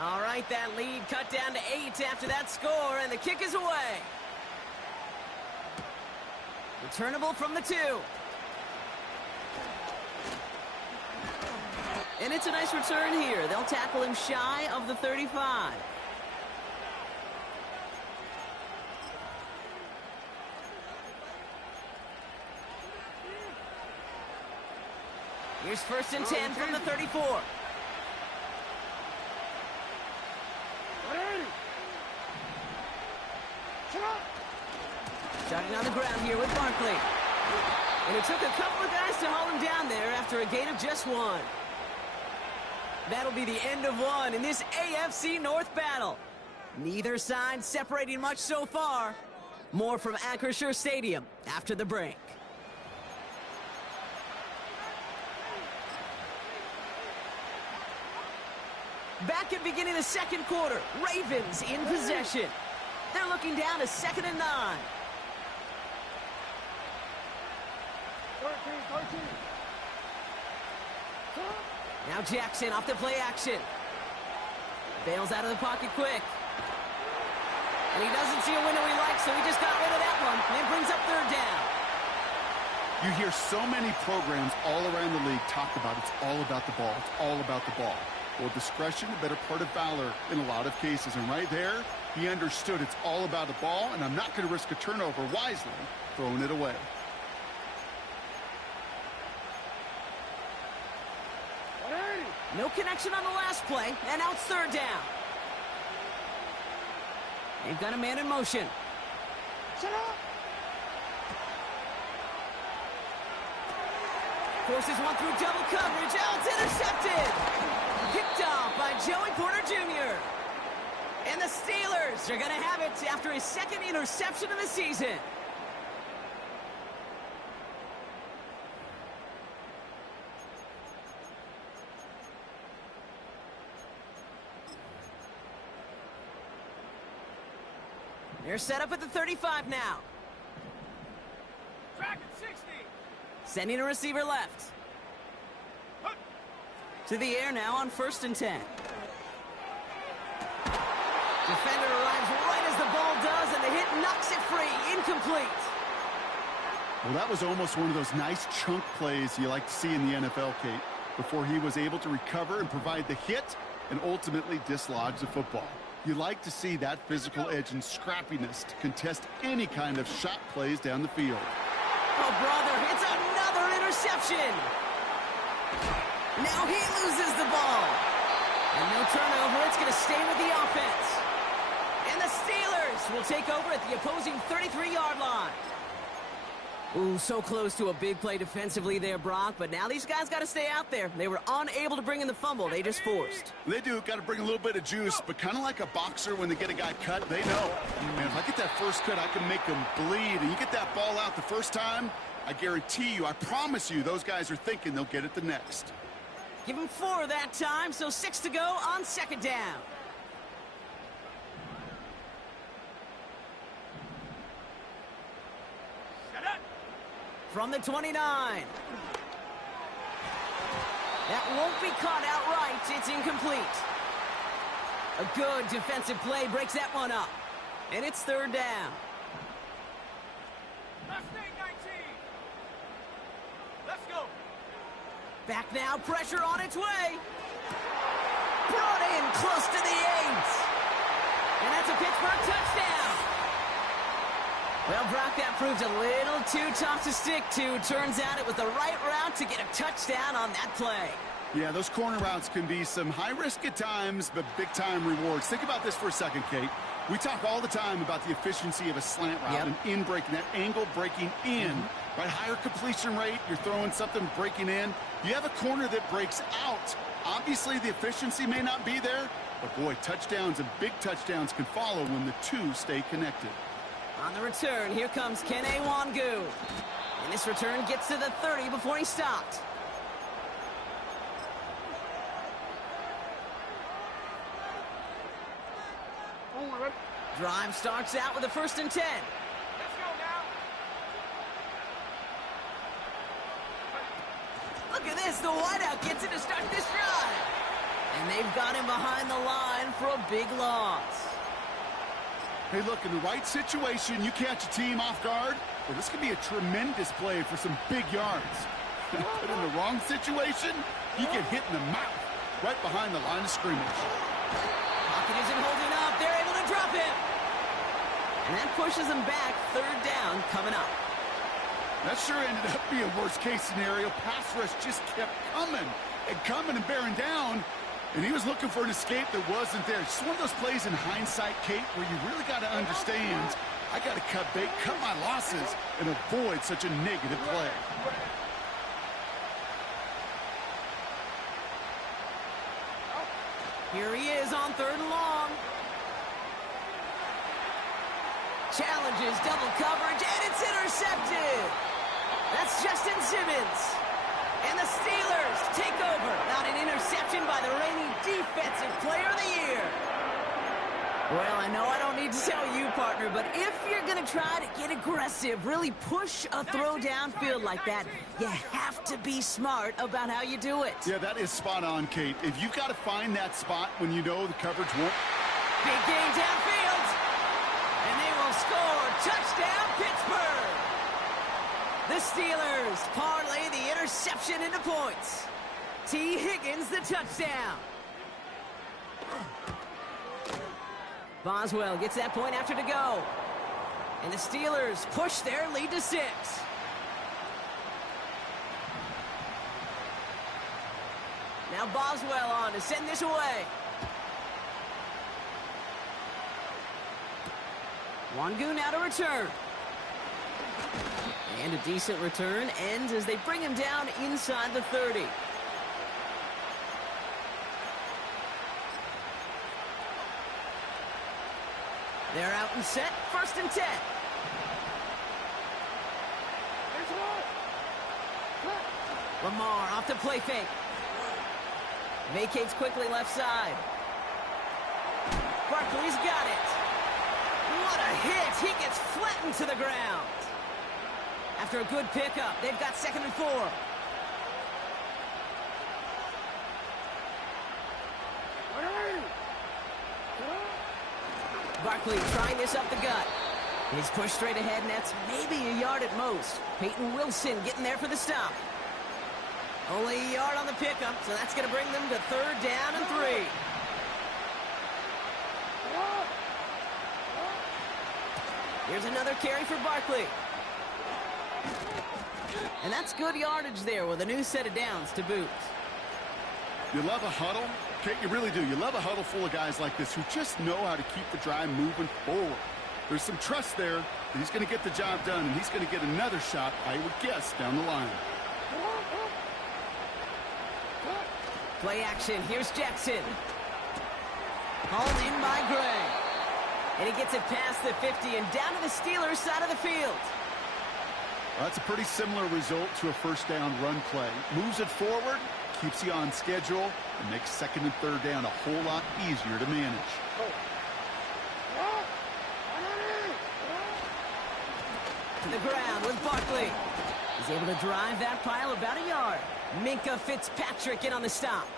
All right, that lead cut down to 8 after that score, and the kick is away. Returnable from the 2. And it's a nice return here. They'll tackle him shy of the 35. Here's 1st and 10 from the 34. Starting on the ground here with Barkley. And it took a couple of guys to haul him down there after a gain of just 1. That'll be the end of 1 in this AFC North battle. Neither side separating much so far. More from Acrisure Stadium after the break. Back at beginning of the second quarter, Ravens in possession. They're looking down to 2nd and 9. Now Jackson off the play action. Bails out of the pocket quick. And he doesn't see a window he likes, so he just got rid of that one. And brings up 3rd down. You hear so many programs all around the league talk about it's all about the ball. It's all about the ball. Well, discretion, a better part of valor in a lot of cases. And right there, he understood it's all about the ball, and I'm not going to risk a turnover wisely, throwing it away. No connection on the last play, and now it's 3rd down. They've got a man in motion. Forces one through double coverage. Oh, it's intercepted. Picked off by Joey Porter Jr. And the Steelers are going to have it after his 2nd interception of the season. They're set up at the 35 now. Track at 60. Sending a receiver left. To the air now on 1st and 10. Defender arrives right as the ball does, and the hit knocks it free. Incomplete. Well, that was almost one of those nice chunk plays you like to see in the NFL, Kate, before he was able to recover and provide the hit and ultimately dislodge the football. You like to see that physical edge and scrappiness to contest any kind of shot plays down the field. Oh, brother, it's another interception. Now he loses the ball. And no turnover, it's going to stay with the offense. And the Steelers will take over at the opposing 33-yard line. Ooh, so close to a big play defensively there, Brock, but now these guys got to stay out there. They were unable to bring in the fumble they just forced. They do, got to bring a little bit of juice, but kind of like a boxer when they get a guy cut, they know. Man, if I get that first cut, I can make him bleed. And you get that ball out the first time, I guarantee you, I promise you, those guys are thinking they'll get it the next. Give him 4 that time, so 6 to go on 2nd down. From the 29. That won't be caught outright. It's incomplete. A good defensive play breaks that one up. And it's 3rd down. Last 19. Let's go. Back now, pressure on its way. Brought in close to the 8. And that's a Pittsburgh touchdown. Well, Brock, that proved a little too tough to stick to. Turns out it was the right route to get a touchdown on that play. Yeah, those corner routes can be some high risk at times, but big-time rewards. Think about this for a second, Kate. We talk all the time about the efficiency of a slant route and in breaking, that angle breaking in. Right, higher completion rate, you're throwing something breaking in. You have a corner that breaks out. Obviously, the efficiency may not be there, but boy, touchdowns and big touchdowns can follow when the two stay connected. On the return, here comes Kene Nwangwu. And this return gets to the 30 before he stopped. Drive starts out with a 1st and 10. Let's go now. Look at this, the wideout gets it to start this drive. And they've got him behind the line for a big loss. Hey, look, in the right situation, you catch a team off guard, well, this could be a tremendous play for some big yards. But in the wrong situation, you get hit in the mouth right behind the line of scrimmage. Pocket isn't holding up. They're able to drop him. And that pushes them back. Third down coming up. That sure ended up being a worst-case scenario. Pass rush just kept coming and bearing down. And he was looking for an escape that wasn't there. It's one of those plays in hindsight, Kate, where you really got to understand, I got to cut bait, cut my losses, and avoid such a negative play. Here he is on 3rd and long. Challenges double coverage, and it's intercepted. That's Justin Simmons. And the Steelers take over. Not an interception by the reigning Defensive Player of the Year. Well, I know I don't need to tell you, partner, but if you're going to try to get aggressive, really push a throw downfield like that, you have to be smart about how you do it. Yeah, that is spot on, Kate. If you've got to find that spot when you know the coverage won't. Big game downfield. And they will score. Touchdown, Pittsburgh. The Steelers parlay the interception into points. T. Higgins, the touchdown. Boswell gets that point after to go. And the Steelers push their lead to 6. Now Boswell on to send this away. Wangu now to return. And a decent return ends as they bring him down inside the 30. They're out and set, 1st and 10. Lamar off the play fake. Vacates quickly left side. Barkley's got it. What a hit. He gets flattened to the ground. After a good pickup, they've got 2nd and 4. Barkley trying this up the gut. He's pushed straight ahead, and that's maybe a yard at most. Peyton Wilson getting there for the stop. Only a yard on the pickup, so that's going to bring them to 3rd down and 3. Here's another carry for Barkley. And that's good yardage there with a new set of downs to boot. You love a huddle? Kate, you really do. You love a huddle full of guys like this who just know how to keep the drive moving forward. There's some trust there that he's going to get the job done, and he's going to get another shot, I would guess, down the line. Play action. Here's Jackson. Hauled in by Gray. And he gets it past the 50 and down to the Steelers' side of the field. Well, that's a pretty similar result to a 1st down run play. Moves it forward, keeps you on schedule, and makes 2nd and 3rd down a whole lot easier to manage. To the ground with Barkley. He's able to drive that pile about a yard. Minkah Fitzpatrick in on the stop.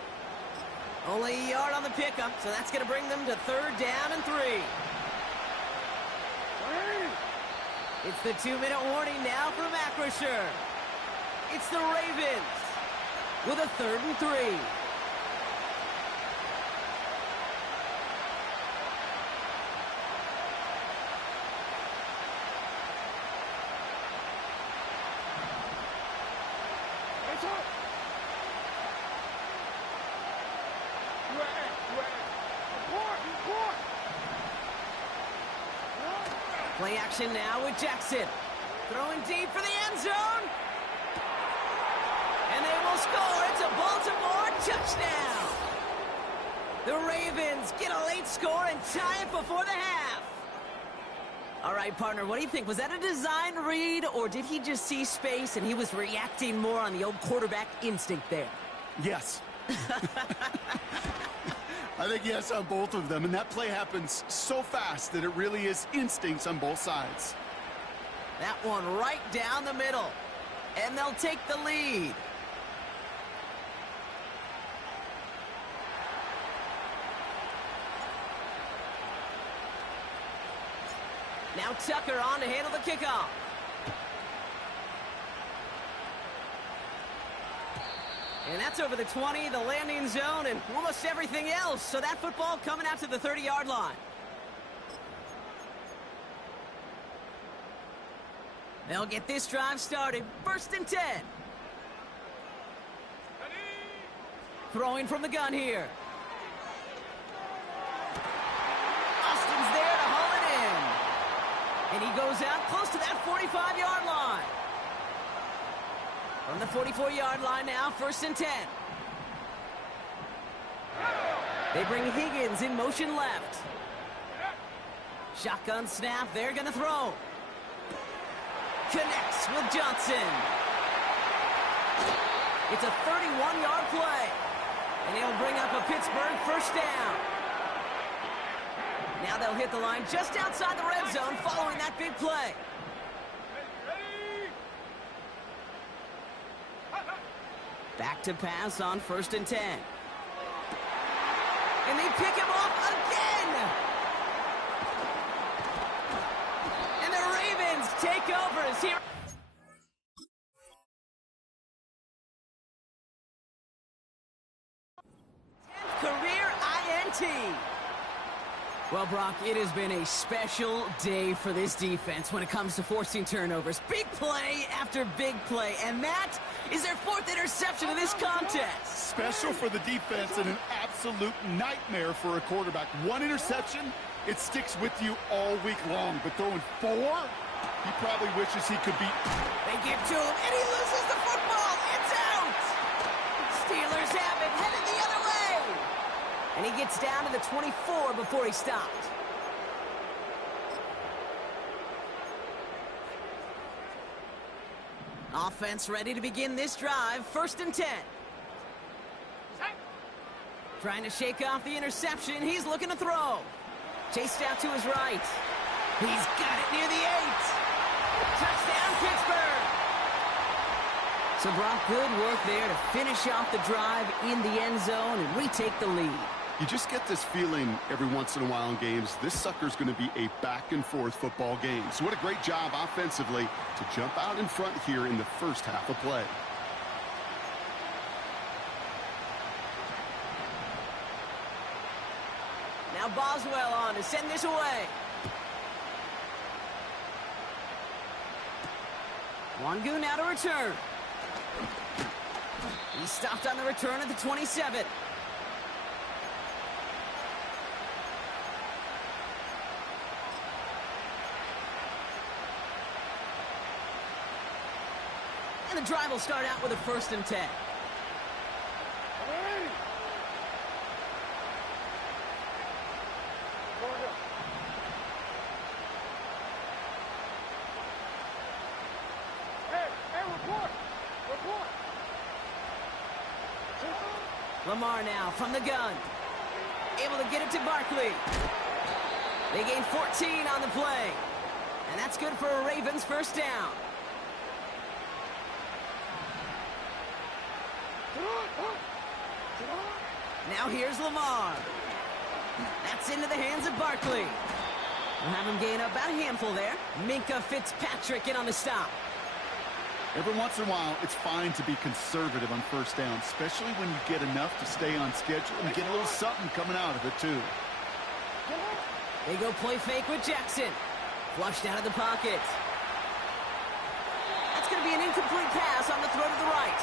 Only a yard on the pickup, so that's going to bring them to 3rd down and 3. It's the 2-minute warning now from Acrisure. It's the Ravens with a 3rd and 3. Play action now with Jackson. Throwing deep for the end zone. And they will score. It's a Baltimore touchdown. The Ravens get a late score and tie it before the half. All right, partner, what do you think? Was that a design read, or did he just see space and he was reacting more on the old quarterback instinct there? Yes. I think yes on both of them, and that play happens so fast that it really is instincts on both sides. That one right down the middle, and they'll take the lead. Now Tucker on to handle the kickoff. And that's over the 20, the landing zone, and almost everything else. So that football coming out to the 30-yard line. They'll get this drive started. 1st and 10. Throwing from the gun here. Austin's there to haul it in. And he goes out close to that 45-yard line. From the 44-yard line now, 1st and 10. They bring Higgins in motion left. Shotgun snap, they're going to throw. Connects with Johnson. It's a 31-yard play. And he'll bring up a Pittsburgh 1st down. Now they'll hit the line just outside the red zone following that big play. Back to pass on 1st and 10. And they pick him off again. And the Ravens take over as here. Career INT. Well, Brock, it has been a special day for this defense when it comes to forcing turnovers. Big play after big play, and that is their 4th interception of this contest. Special for the defense and an absolute nightmare for a quarterback. 1 interception, it sticks with you all week long, but throwing 4, he probably wishes he could be. They give to him, and he loses the football. It's out. Steelers have it, headed the other way. And he gets down to the 24 before he stopped. Offense ready to begin this drive. 1st and 10. Trying to shake off the interception. He's looking to throw. Chased out to his right. He's got it near the 8. Touchdown, Pittsburgh. So, Brock, good work there to finish off the drive in the end zone and retake the lead. You just get this feeling every once in a while in games, this sucker's going to be a back-and-forth football game. So what a great job offensively to jump out in front here in the first half of play. Now Boswell on to send this away. Wangu now to return. He's stopped on the return at the 27. And the drive will start out with a 1st and 10. Lamar now from the gun. Able to get it to Barkley. They gain 14 on the play. And that's good for a Ravens 1st down. Now here's Lamar. That's into the hands of Barkley. We'll have him gain about a handful there. Minkah Fitzpatrick in on the stop. Every once in a while, it's fine to be conservative on 1st down, especially when you get enough to stay on schedule and get a little something coming out of it, too. They go play fake with Jackson. Flushed out of the pocket. That's going to be an incomplete pass on the throw to the right.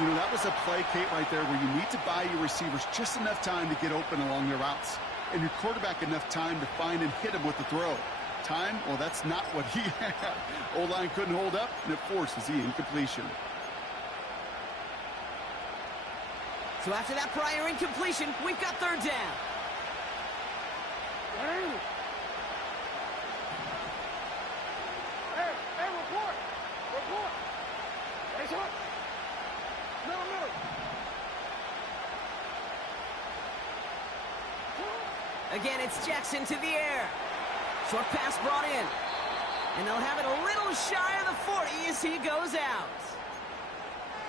You know, that was a play, Kate, right there where you need to buy your receivers just enough time to get open along their routes. And your quarterback enough time to find and hit him with the throw. Time, well, that's not what he had. O-line couldn't hold up, and it forces the incompletion. So after that prior incompletion, we've got 3rd down. Hey, report. Face up. Middle. Again, it's Jackson to the air. Short pass brought in. And they'll have it a little shy of the 40 as he goes out.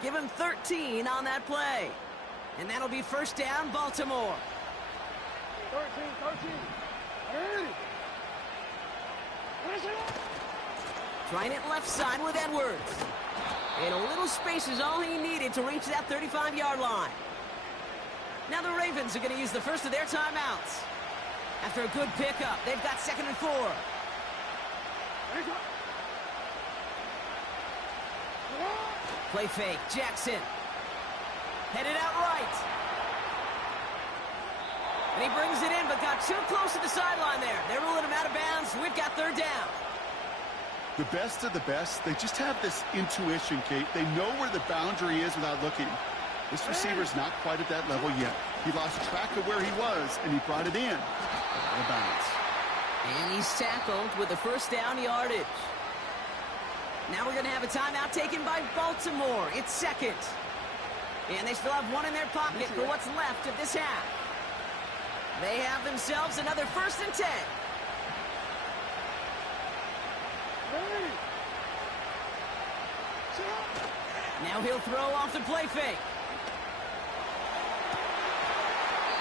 Give him 13 on that play. And that'll be 1st down, Baltimore. 13. Trying it left side with Edwards. And a little space is all he needed to reach that 35-yard line. Now the Ravens are going to use the first of their timeouts. After a good pickup, they've got 2nd and 4. Play fake, Jackson. Headed out right. And he brings it in, but got too close to the sideline there. They're ruling him out of bounds. We've got 3rd down. The best of the best, they just have this intuition, Kate. They know where the boundary is without looking. This receiver's not quite at that level yet. He lost track of where he was, and he brought it in. Out of bounds. And he's tackled with the 1st down yardage. Now we're going to have a timeout taken by Baltimore. It's 2nd. And they still have 1 in their pocket for what's left of this half. They have themselves another 1st and 10. Now he'll throw off the play fake.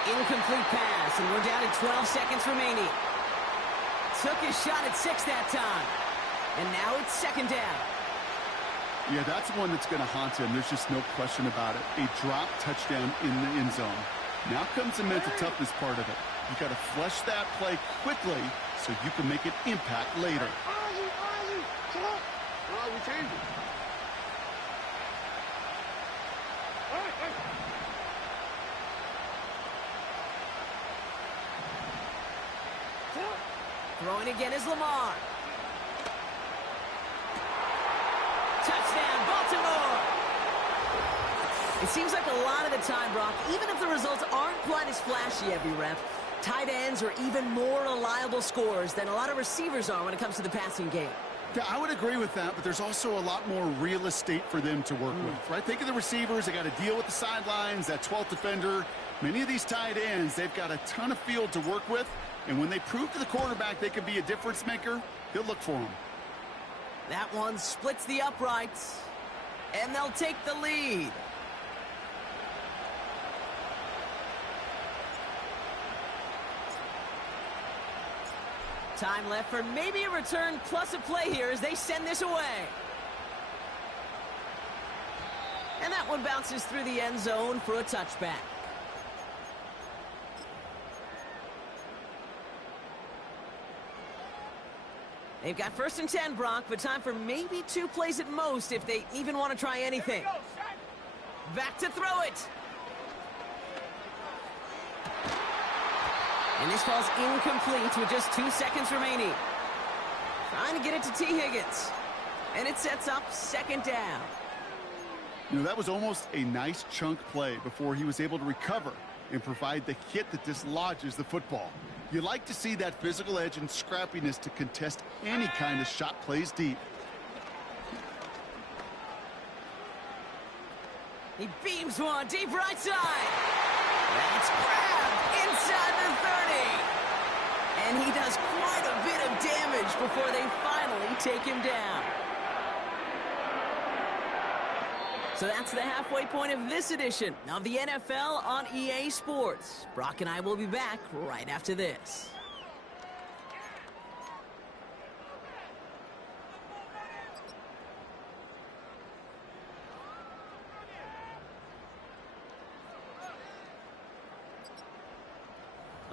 Incomplete pass, and we're down to 12 seconds remaining. Took his shot at 6 that time. And now it's 2nd down. Yeah, that's one that's going to haunt him. There's just no question about it. A drop touchdown in the end zone. Now comes the mental toughness part of it. You got to flush that play quickly so you can make an impact later. We change it. Throwing again is Lamar. Touchdown, Baltimore! It seems like a lot of the time, Brock, even if the results aren't quite as flashy every rep, tight ends are even more reliable scorers than a lot of receivers are when it comes to the passing game. Yeah, I would agree with that, but there's also a lot more real estate for them to work with, right? Think of the receivers. They got to deal with the sidelines, that 12th defender. Many of these tight ends, they've got a ton of field to work with, and when they prove to the quarterback they can be a difference maker, he'll look for them. That one splits the uprights, and they'll take the lead. Time left for maybe a return plus a play here as they send this away. And that one bounces through the end zone for a touchback. They've got 1st and 10, Brock, but time for maybe 2 plays at most if they even want to try anything. Back to throw it. And this falls incomplete with just 2 seconds remaining. Trying to get it to T. Higgins. And it sets up 2nd down. You know, that was almost a nice chunk play before he was able to recover and provide the hit that dislodges the football. You like to see that physical edge and scrappiness to contest any kind of shot plays deep. He beams one deep right side. That's grabbed inside the 30. And he does quite a bit of damage before they finally take him down. So that's the halfway point of this edition of the NFL on EA Sports. Brock and I will be back right after this.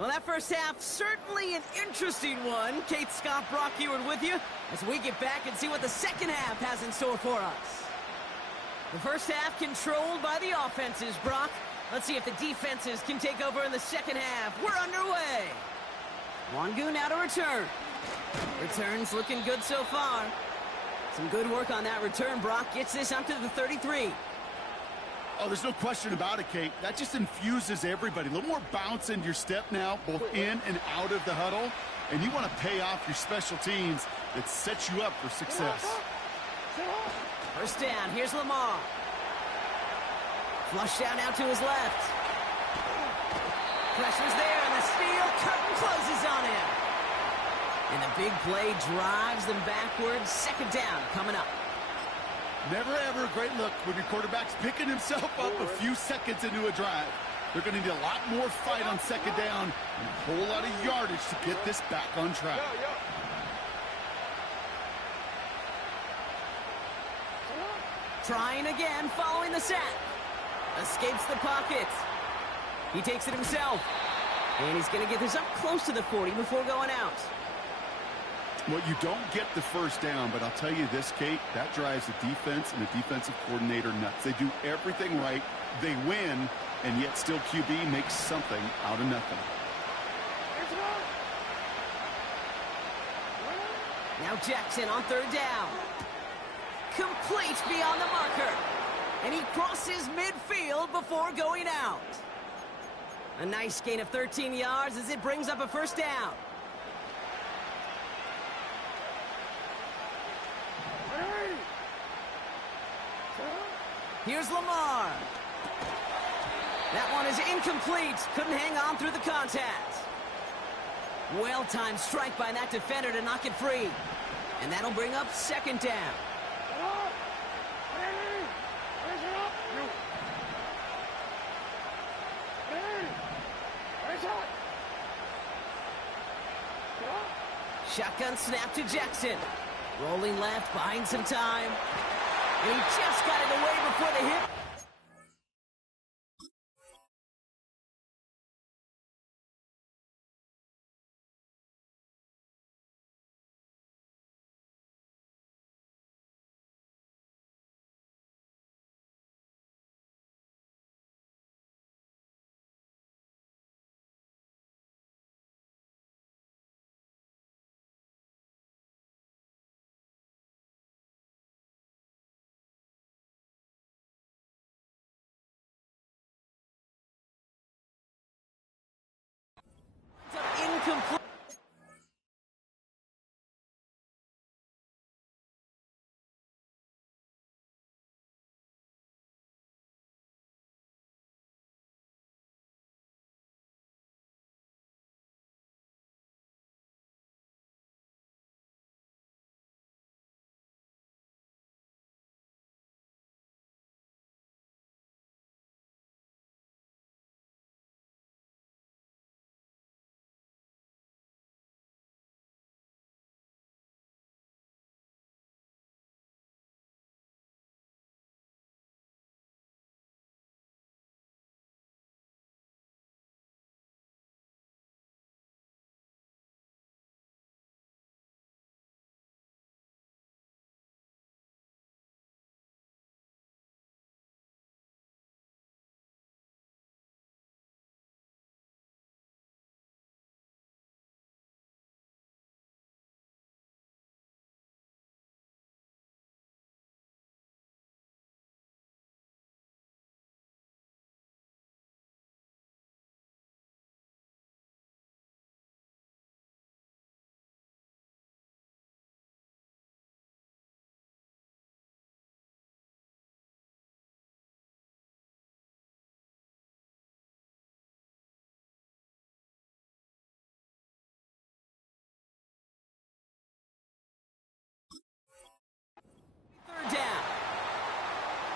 Well, that first half, certainly an interesting one. Kate Scott, Brock Eward with you as we get back and see what the second half has in store for us. The first half controlled by the offenses, Brock. Let's see if the defenses can take over in the second half. We're underway. Wangu now to return. Return's looking good so far. Some good work on that return. Brock gets this up to the 33. Oh, there's no question about it, Kate. That just infuses everybody. A little more bounce in your step now, both in and out of the huddle. And you want to pay off your special teams that sets you up for success. First down, here's Lamar. Flush down now to his left. Pressure's there, and the steal curtain closes on him. And the big play drives them backwards. Second down coming up. Never ever a great look when your quarterback's picking himself up a few seconds into a drive. They're going to need a lot more fight on second down and a whole lot of yardage to get this back on track. Trying again, following the sack. Escapes the pocket. He takes it himself. And he's going to get this up close to the 40 before going out. Well, you don't get the first down, but I'll tell you this, Kate, that drives the defense and the defensive coordinator nuts. They do everything right. They win, and yet still QB makes something out of nothing. Now Jackson on third down. Complete beyond the marker. And he crosses midfield before going out. A nice gain of 13 yards as it brings up a first down. Here's Lamar. That one is incomplete. Couldn't hang on through the contact. Well-timed strike by that defender to knock it free. And that'll bring up second down. Shotgun snap to Jackson. Rolling left, buying some time. And he just got it away before the hit. Incomplete. Third down.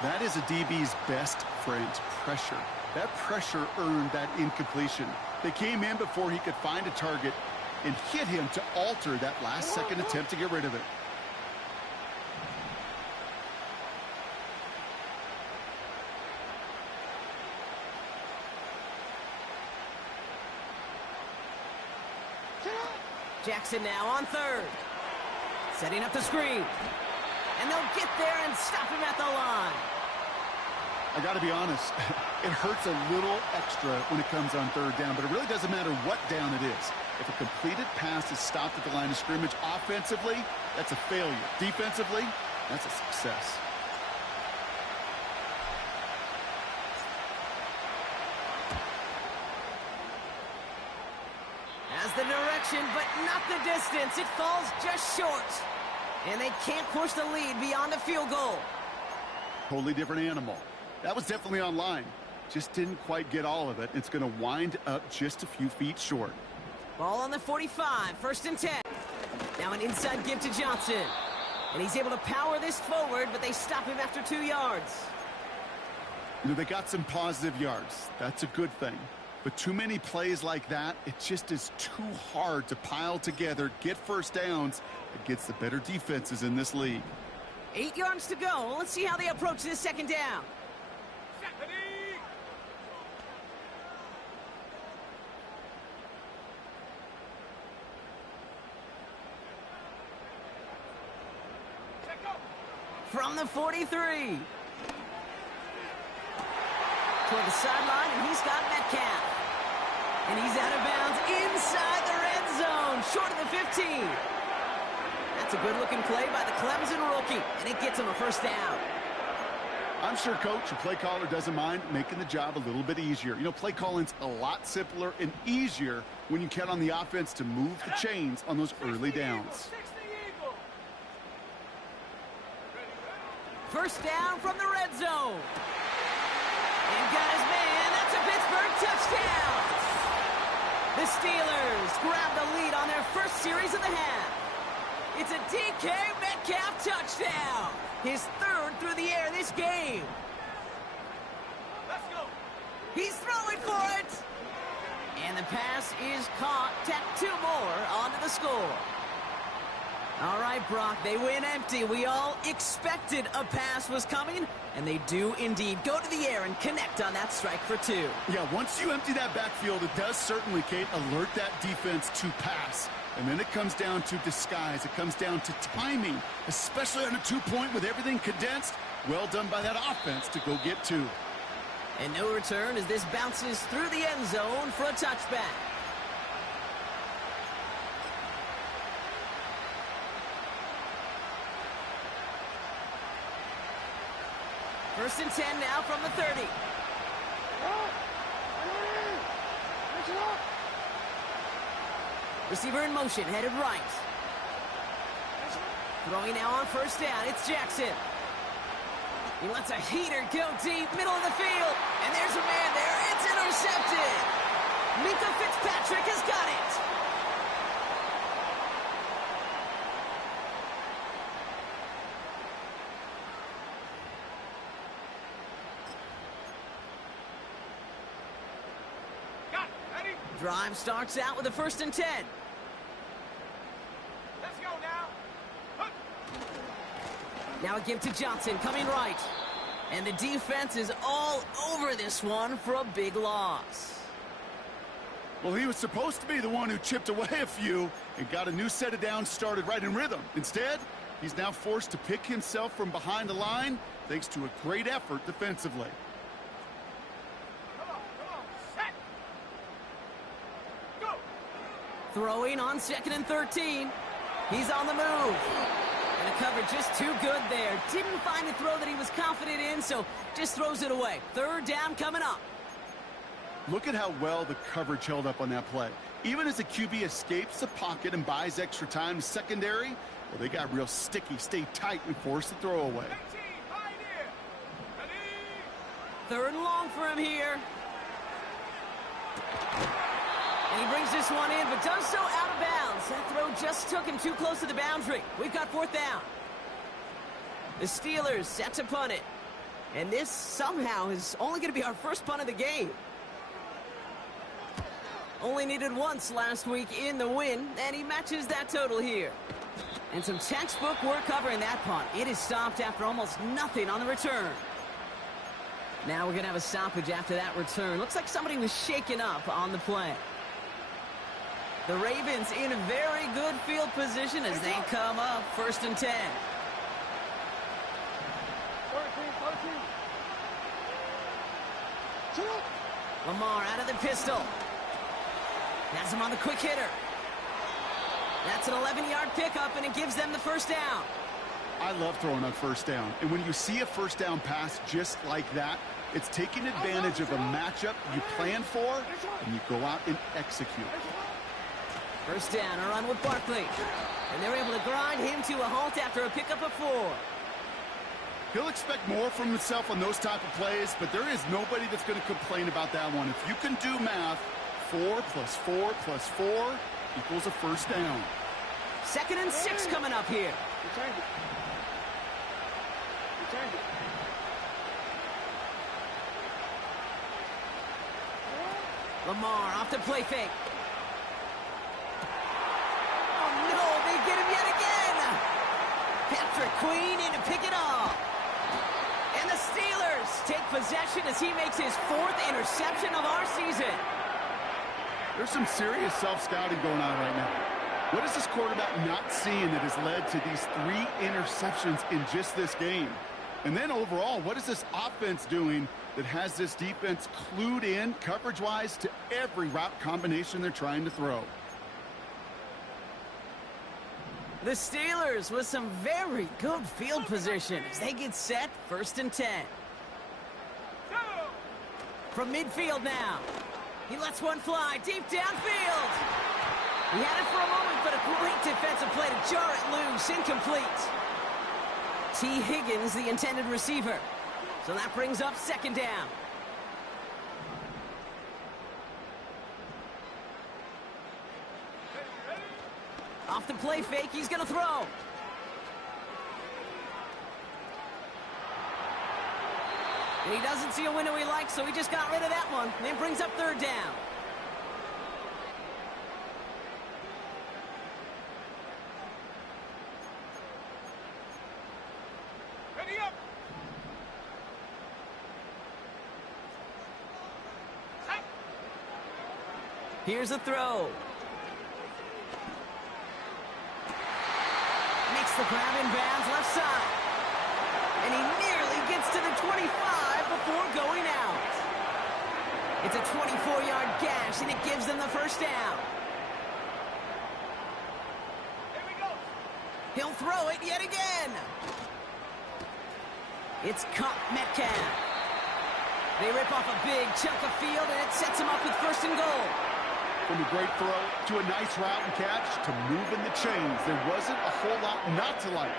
That is a DB's best friend, pressure. That pressure earned that incompletion. They came in before he could find a target and hit him to alter that last-second attempt to get rid of it. Jackson now on third. Setting up the screen. And they'll get there and stop him at the line. I got to be honest, it hurts a little extra when it comes on third down, but it really doesn't matter what down it is. If a completed pass is stopped at the line of scrimmage, offensively, that's a failure. Defensively, that's a success. Has the direction, but not the distance. It falls just short. And they can't push the lead beyond a field goal. Totally different animal. That was definitely on line. Just didn't quite get all of it. It's going to wind up just a few feet short. Ball on the 45, 1st and 10. Now an inside give to Johnson. And he's able to power this forward, but they stop him after 2 yards. You know, they got some positive yards. That's a good thing. But too many plays like that, it just is too hard to pile together, get first downs against the better defenses in this league. 8 yards to go. Let's see how they approach this second down. From the 43. Toward the sideline, and he's got Metcalf. And he's out of bounds inside the red zone, short of the 15. That's a good-looking play by the Clemson rookie, and it gets him a first down. I'm sure coach or play caller doesn't mind making the job a little bit easier. You know, play calling's a lot simpler and easier when you count on the offense to move the chains on those early downs. First down from the red zone. And got his man. That's a Pittsburgh touchdown. The Steelers grab the lead on their first series of the half. It's a DK Metcalf touchdown. His third through the air this game. Let's go. He's throwing for it. And the pass is caught. Tack 2 more onto the score. All right, Brock, they win empty. We all expected a pass was coming, and they do indeed go to the air and connect on that strike for 2. Yeah, once you empty that backfield, it does certainly, Kate, alert that defense to pass. And then it comes down to disguise. It comes down to timing, especially on a 2-point with everything condensed. Well done by that offense to go get 2. And no return as this bounces through the end zone for a touchback. First and 10 now from the 30. Receiver in motion, headed right. Throwing now on first down, it's Jackson. He lets a heater go deep, middle of the field. And there's a man there, it's intercepted. Minkah Fitzpatrick has got it. Drive starts out with a first and 10. Let's go now. Now a give to Johnson, coming right. And the defense is all over this one for a big loss. Well, he was supposed to be the one who chipped away a few and got a new set of downs started right in rhythm. Instead, he's now forced to pick himself from behind the line thanks to a great effort defensively. Throwing on 2nd and 13. He's on the move. And the coverage just too good there. Didn't find a throw that he was confident in, so just throws it away. Third down coming up. Look at how well the coverage held up on that play. Even as the QB escapes the pocket and buys extra time secondary, well, they got real sticky, stay tight, and force the throw away. 3rd and long for him here. And he brings this one in, but does so out of bounds. That throw just took him too close to the boundary. We've got 4th down. The Steelers set to punt it. And this somehow is only going to be our first punt of the game. Only needed once last week in the win, and he matches that total here. And some textbook work covering that punt. It is stopped after almost nothing on the return. Now we're going to have a stoppage after that return. Looks like somebody was shaken up on the play. The Ravens in a very good field position as they come up 1st and 10. 13. Lamar out of the pistol. Has him on the quick hitter. That's an 11-yard pickup, and it gives them the first down. I love throwing on first down. And when you see a first down pass just like that, it's taking advantage of a matchup you plan for, and you go out and execute. First down, a run with Barkley. And they're able to grind him to a halt after a pickup of 4. He'll expect more from himself on those type of plays, but there is nobody that's going to complain about that one. If you can do math, 4 plus 4 plus 4 equals a first down. 2nd and 6 coming up here. Lamar off the play fake. Oh, no, they get him yet again. Patrick Queen in to pick it off. And the Steelers take possession as he makes his 4th interception of our season. There's some serious self-scouting going on right now. What is this quarterback not seeing that has led to these 3 interceptions in just this game? And then overall, what is this offense doing that has this defense clued in coverage-wise to every route combination they're trying to throw? The Steelers with some very good field position as they get set, 1st and 10. From midfield now. He lets one fly deep downfield. He had it for a moment, but a great defensive play to jar it loose. Incomplete. T. Higgins, the intended receiver. So that brings up 2nd down. Off the play fake, he's going to throw. And he doesn't see a window he likes, so he just got rid of that one. And it brings up 3rd down. Ready up. Here's a throw. Makes the grab in bounds left side. And he nearly gets to the 25 before going out. It's a 24-yard gash, and it gives them the 1st down. Here we go. He'll throw it yet again. It's caught Metcalf. They rip off a big chunk of field, and it sets him up with 1st and goal. From a great throw to a nice route and catch to moving the chains, there wasn't a whole lot not to like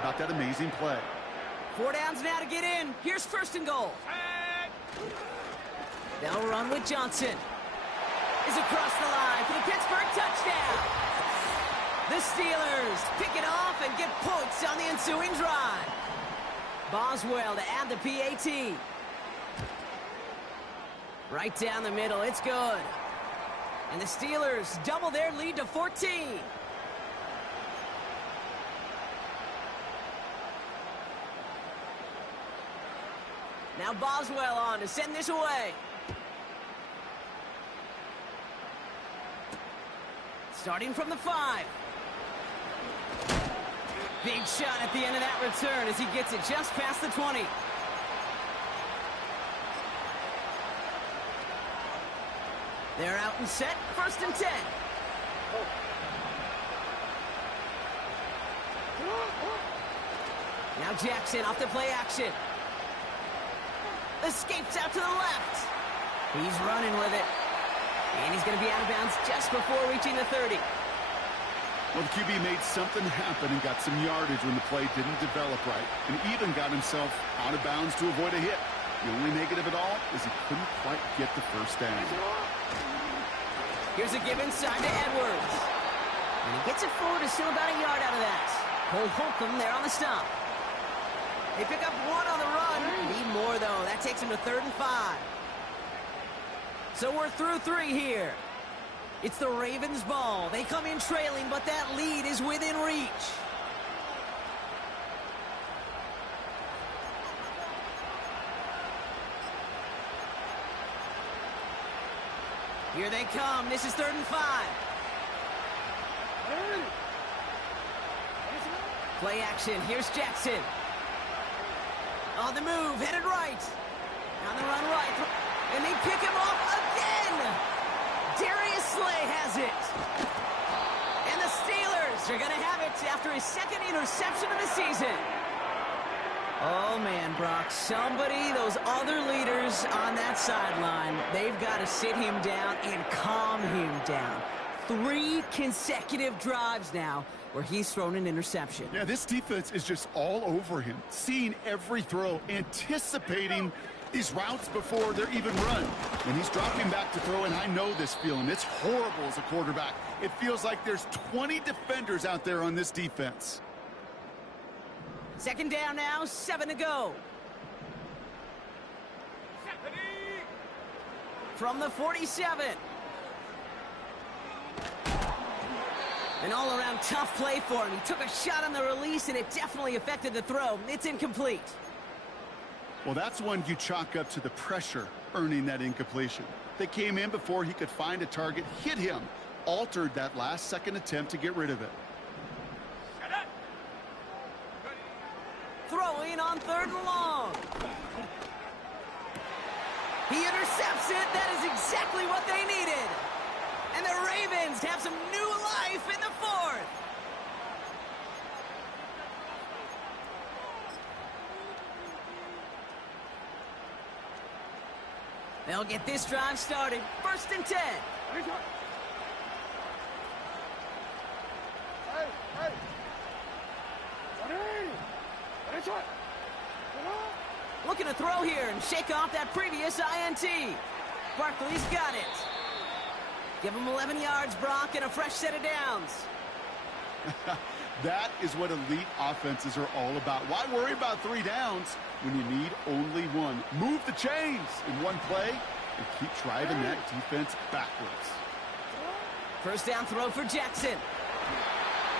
about that amazing play. 4 downs now to get in. Here's 1st and goal. They'll run with Johnson. Is across the line for the Pittsburgh touchdown. The Steelers pick it off and get points on the ensuing drive. Boswell to add the PAT. Right down the middle, it's good. And the Steelers double their lead to 14. Now Boswell on to send this away. Starting from the 5. Big shot at the end of that return as he gets it just past the 20. They're out and set, 1st and 10. Now Jackson off the play action. Escapes out to the left. He's running with it. And he's going to be out of bounds just before reaching the 30. Well, the QB made something happen and got some yardage when the play didn't develop right, and even got himself out of bounds to avoid a hit. The only negative at all is he couldn't quite get the 1st down. Here's a give inside to Edwards. And he gets it forward, is still about a yard out of that. Cole Holcomb there on the stop. They pick up 1 on the run. Need more, though. That takes him to 3rd and 5. So we're through 3 here. It's the Ravens' ball. They come in trailing, but that lead is within reach. Here they come. This is 3rd and 5. Play action. Here's Jackson. On the move, headed right. On the run right. And they pick him off again. Darius Slay has it. And the Steelers are going to have it after his 2nd interception of the season. Oh, man, Brock, somebody, those other leaders on that sideline, they've got to sit him down and calm him down. 3 consecutive drives now where he's thrown an interception. Yeah, this defense is just all over him, seeing every throw, anticipating these routes before they're even run. And he's dropping back to throw, and I know this feeling. It's horrible as a quarterback. It feels like there's 20 defenders out there on this defense. 2nd down now, 7 to go. From the 47. An all-around tough play for him. He took a shot on the release, and it definitely affected the throw. It's incomplete. Well, that's one you chalk up to the pressure earning that incompletion. They came in before he could find a target, hit him, altered that last-second attempt to get rid of it. Throwing on 3rd and long. He intercepts it. That is exactly what they needed. And the Ravens have some new life in the 4th. They'll get this drive started. 1st and 10. Looking to throw here and shake off that previous INT. Barkley's got it. Give him 11 yards, Brock, and a fresh set of downs. That is what elite offenses are all about. Why worry about 3 downs when you need only 1? Move the chains in one play and keep driving that defense backwards. 1st down throw for Jackson.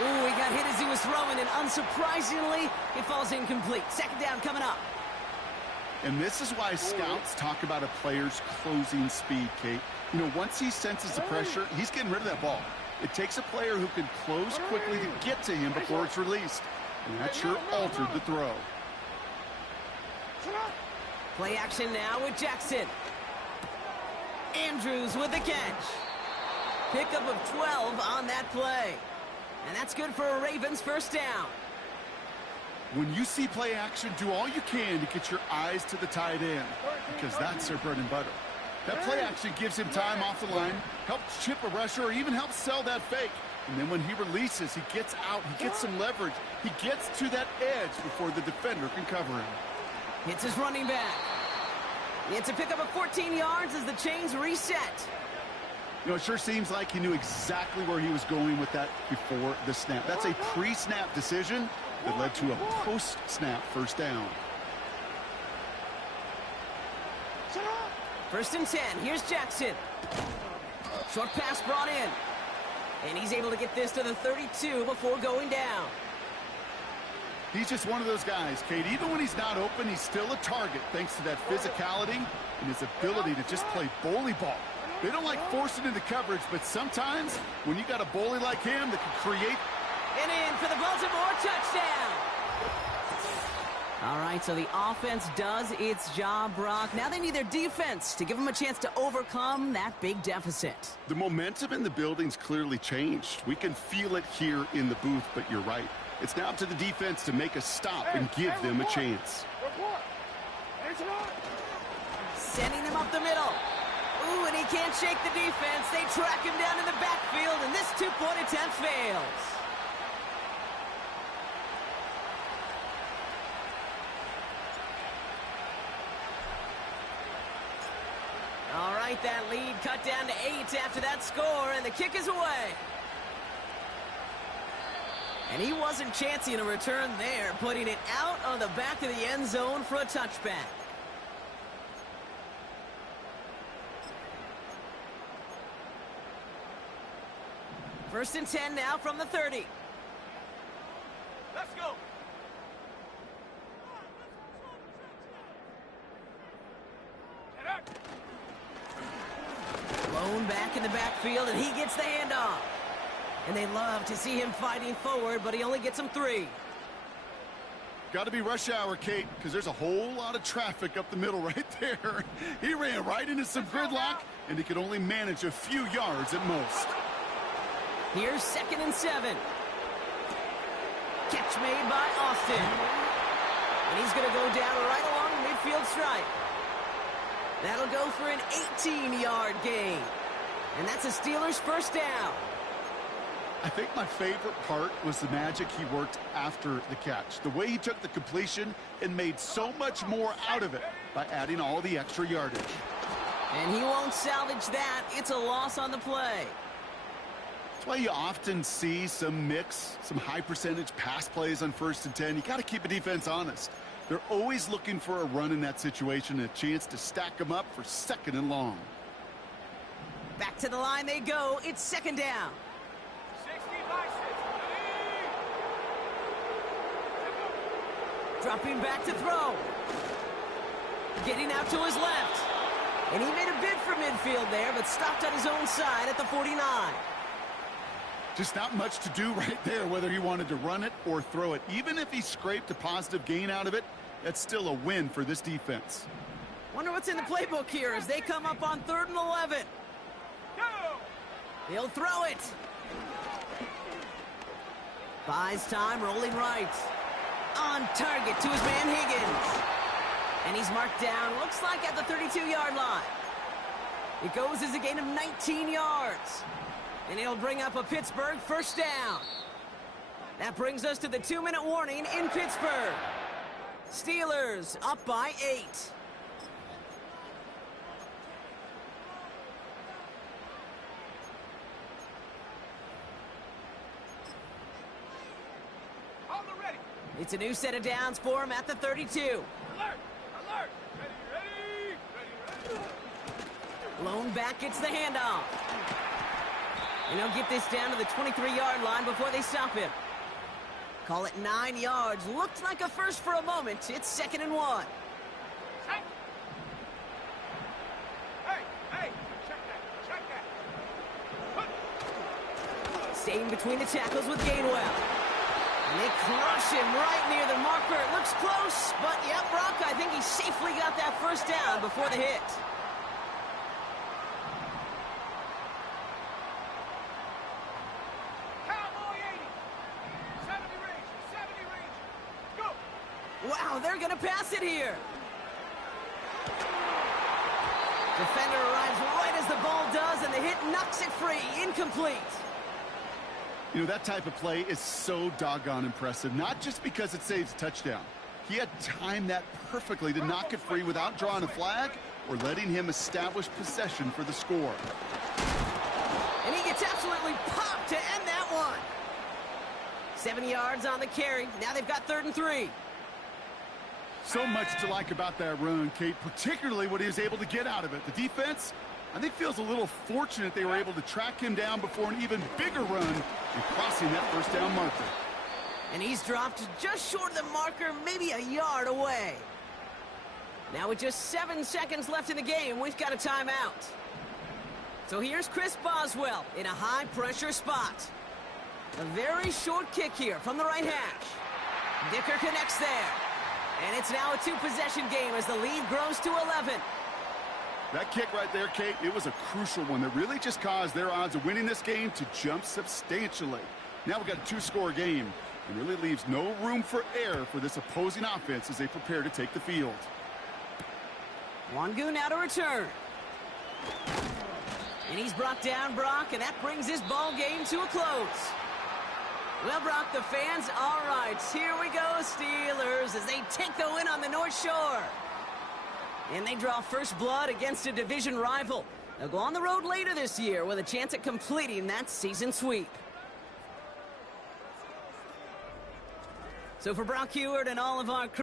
Ooh, he got hit as he was throwing, and unsurprisingly, it falls incomplete. 2nd down coming up. And this is why scouts talk about a player's closing speed, Kate. You know, once he senses the pressure, he's getting rid of that ball. It takes a player who can close quickly to get to him before it's released. And that sure altered the throw. Play action now with Jackson. Andrews with the catch. Pickup of 12 on that play. And that's good for a Ravens 1st down. When you see play action, do all you can to get your eyes to the tight end, because that's their bread and butter. That play action gives him time off the line, helps chip a rusher, or even helps sell that fake. And then when he releases, he gets out, he gets some leverage. He gets to that edge before the defender can cover him. Hits his running back. It's a pickup of 14 yards as the chains reset. You know, it sure seems like he knew exactly where he was going with that before the snap. That's a pre-snap decision that led to a post-snap 1st down. 1st and 10. Here's Jackson. Short pass brought in. And he's able to get this to the 32 before going down. He's just one of those guys, Kate. Even when he's not open, he's still a target thanks to that physicality and his ability to just play bully ball. They don't like forcing into coverage, but sometimes when you got a bully like him that can create. And in for the Baltimore touchdown. All right, so the offense does its job, Brock. Now they need their defense to give them a chance to overcome that big deficit. The momentum in the building's clearly changed. We can feel it here in the booth, but you're right. It's now up to the defense to make a stop and give them a chance. Sending them up the middle. Ooh, and he can't shake the defense. They track him down in the backfield, and this 2-point attempt fails. All right, that lead cut down to 8 after that score, and the kick is away. And he wasn't chancing a return there, putting it out on the back of the end zone for a touchback. First and 10 now from the 30. Let's go. Blown back in the backfield, and he gets the handoff. And they love to see him fighting forward, but he only gets them 3. Got to be rush hour, Kate, because there's a whole lot of traffic up the middle right there. He ran right into some gridlock, and he could only manage a few yards at most. Here's 2nd and 7. Catch made by Austin. And he's going to go down right along the midfield stripe. That'll go for an 18-yard gain. And that's a Steelers first down. I think my favorite part was the magic he worked after the catch. The way he took the completion and made so much more out of it by adding all the extra yardage. And he won't salvage that. It's a loss on the play. That's why you often see some high-percentage pass plays on 1st and 10. You got to keep a defense honest. They're always looking for a run in that situation and a chance to stack them up for 2nd and long. Back to the line they go. It's 2nd down. 65. Dropping back to throw. Getting out to his left. And he made a bid for midfield there, but stopped on his own side at the 49. Just not much to do right there, whether he wanted to run it or throw it. Even if he scraped a positive gain out of it, that's still a win for this defense. Wonder what's in the playbook here as they come up on 3rd and 11. He'll throw it. Buys time, rolling right. On target to his man Higgins. And he's marked down, looks like at the 32-yard line. It goes as a gain of 19 yards. And it'll bring up a Pittsburgh first down. That brings us to the 2-minute warning in Pittsburgh. Steelers up by 8. It's a new set of downs for him at the 32. Alert! Alert! Ready! Lone back gets the handoff. And he'll get this down to the 23-yard line before they stop him. Call it 9 yards. Looked like a first for a moment. It's 2nd and 1. Hey! Check that! Staying between the tackles with Gainwell. And they crush him right near the marker. It looks close, but yep, Brock, I think he safely got that first down before the hit. Cowboy 80! 70 range! Go! Wow, they're going to pass it here. Defender arrives right as the ball does, and the hit knocks it free. Incomplete. You know, that type of play is so doggone impressive, not just because it saves a touchdown. He had timed that perfectly to knock it free without drawing a flag or letting him establish possession for the score. And he gets absolutely popped to end that one. 7 yards on the carry. Now they've got 3rd and 3. So much to like about that run, Kate, particularly what he was able to get out of it. The defense, I think, feels a little fortunate they were able to track him down before an even bigger run and crossing that first down marker. And he's dropped just short of the marker, maybe a yard away. Now with just 7 seconds left in the game, we've got a timeout. So here's Chris Boswell in a high-pressure spot. A very short kick here from the right hash. Dicker connects there. And it's now a 2-possession game as the lead grows to 11. That kick right there, Kate, it was a crucial one that really just caused their odds of winning this game to jump substantially. Now we've got a 2-score game. It really leaves no room for error for this opposing offense as they prepare to take the field. Wangu now to return. And he's brought down, Brock, and that brings this ball game to a close. Well, Brock, the fans, all right, here we go, Steelers, as they take the win on the North Shore. And they draw first blood against a division rival. They'll go on the road later this year with a chance at completing that season sweep. So for Brock Huard and all of our crew,